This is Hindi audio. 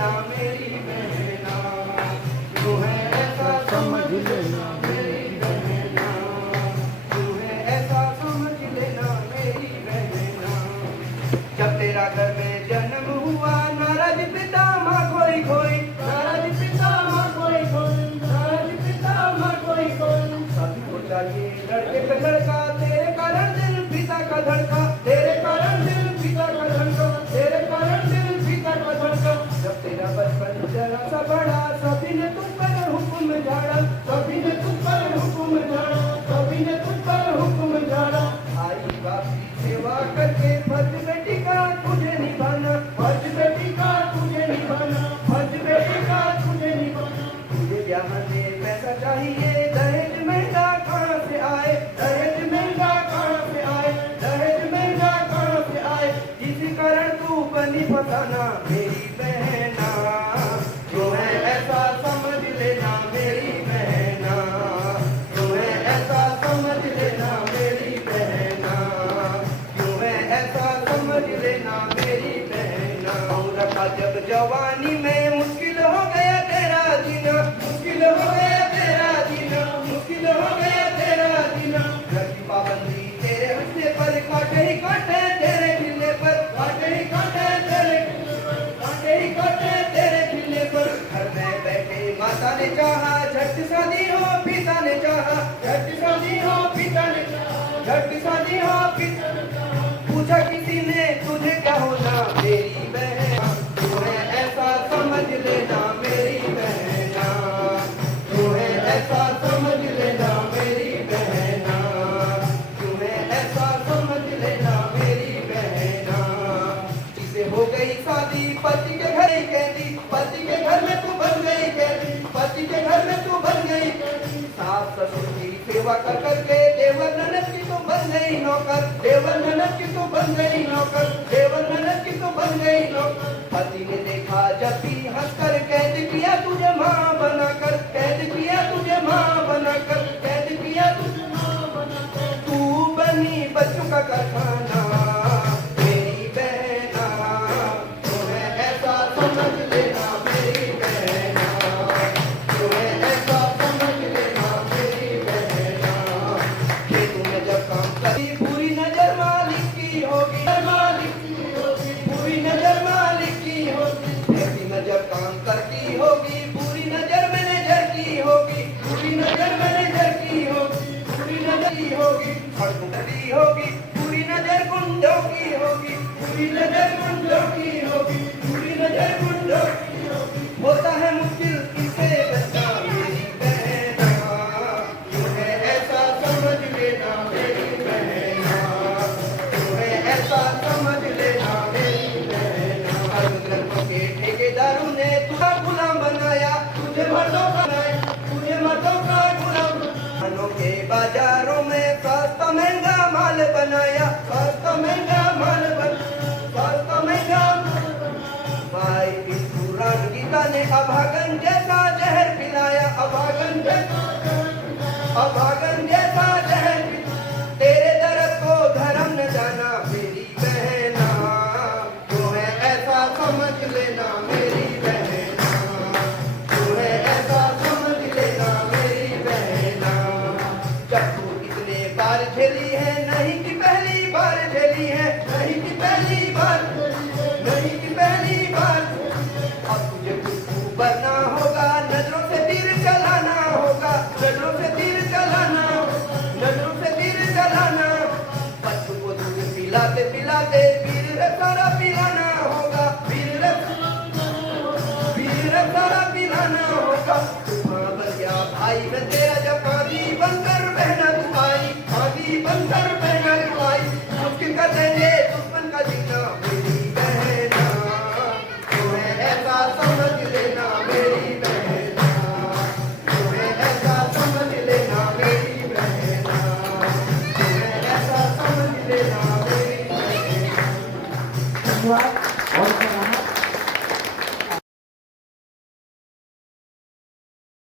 लेना मेरी बहना, यूं है ऐसा समझ लेना मेरी बहना, यूं है ऐसा समझ लेना मेरी बहना। जब तेरा घर में जन्म हुआ नाराज पिता माँ खोई खोई, नाराज पिता माँ खोई खोई, नाराज पिता माँ खोई खोई। सभी को चाहिए लड़के पे लड़का, तेरे कारण दिल पिता का धड़का, तेरे कारण दिल पिता का धड़का, तेरे कारण दिल पिता का धड़का। जब तेरा बचपन जरा सा बड़ा सभी ने तुम पर हुक्म झाड़ा, सभी ने तुम पर हुक्म झाड़ा, सभी ने तुम पर हुक्म झाड़ा। आई बाप की सेवा करके फर्ज बेटी का तुझे निभाना, फर्ज बेटी का तुझे निभाना, फर्ज बेटी का तुझे निभाना। तुझे ब्याह में पैसा चाहिए, दहेज महंगा कहाँ से आए, दहेज महंगा कहाँ से आए, दहेज महंगा कहाँ से आए। किसी कारण तू बनी फसाना मेरी बहना, जो है ऐसा समझ लेना मेरी बहना, जो है ऐसा समझ लेना मेरी बहना, जो है ऐसा समझ लेना मेरी बहना। रखा जब जवानी में मुश्किल हो गया तेरा जीना, मुश्किल हो गया तेरा जीना, मुश्किल हो गया तेरा जीना। रखी पाबंदी तेरे हंसने पर, काटे ही काटे तेरे खिलने पर, काटे ही काटे तेरे खिलने पर, काटे ही काटे तेरे खिलने पर। घर में बैठे माता ने चाहा झट शादी हो, पिता ने चाहा झट शादी हो, पिता ने चाहा झट शादी हो, पिता ने चाहा। पूछा किसी ने तुझे क्या होना मेरी बहना, तू है ऐसा समझ लेना मेरी बहना, तू है ऐसा समझ लेना मेरी बहना, तू है ऐसा समझ लेना मेरी बहना। जिसे हो गई शादी पति के घर ही कैदी, पति के घर में तू बन गई कैदी, पति के घर में तू बन गई कैदी। सास ससुर की सेवा कर करके देवर ननद की तू बन गई नौकर, देवर ननद की तू बन गई नौकर, देवर ननद की तू बन गई नौकर। पति ने देखा जब भी हंसकर, कैद किया तुझे माँ बनाकर, कैद किया तुझे माँ बनाकर, कैद किया तुझे माँ बनाकर। तू बनी बच्चों का कारखाना मेरी बहना, जो है ऐसा समझ लेना मेरी बहना, जो है ऐसा समझ लेना मेरी बहना। खेत में जब काम करी पूरी नजर मालिक की होगी, मालिक की होगी, पूरी नजर मालिक की होगी। खेती में जब काम करती होगी पूरी नजर मैनेजर की होगी, पूरी नजर मैनेजर की होगी, पूरी नजर की होगी। खड़खड़ी होगी पूरी नजर गुंडों की होगी, पूरी नजर गुंडों की होगी, पूरी नजर गुंडों की होगी। होता है मुश्किल किसे बचा मेरी बहना, जो है ऐसा समझ लेना मेरी बहना, जो है ऐसा समझ लेना मेरी बहना। ग्रंथों के ठेकेदारों ने तुझे गुलाम बनाया, तुझे मर्दों का बनाया, तुझे मर्दों का गुलाम बनाया। के बाजारों में सस्ता महंगा माल बनाया, सस्ता महंगा माल बनाया, सस्ता महंगा माल बनाया। भाई इस पुराण गीता ने अभागन जैसा जहर पिलाया, अभागन जैसा जहर पिलाया, अभागन जैसा जहर पिलाया। तेरे दर्द को धर्म न जाना मेरी बहना, जो है ऐसा समझ लेना मेरी बहना, जो है ऐसा समझ लेना मेरी बहना। जब तू इतने बार झेली है, नहीं कि पहली बार झेली है, नहीं कि पहली बार, नहीं कि पहली बार। अब तुझे कुछ बनना होगा, नजरों से तीर चलाना होगा, नजरों से तीर चलाना, नजरों से तीर चलाना। बच्चों को दूध पिलाते पिलाते वीर सारा पिलाना होगा, वीर सारा पिलाना होगा। माँ बन गया भाई मैं तेरा, जब आगी बनकर बहना तू आई, आगी बनकर बहना तू आई। मुश्किल कर देंगे दुश्मन का जीना मेरी बहना, जो है ऐसा समझ लेना मेरी बहना, जो है ऐसा समझ लेना मेरी बहना, जो है ऐसा समझ लेना मेरी बहना।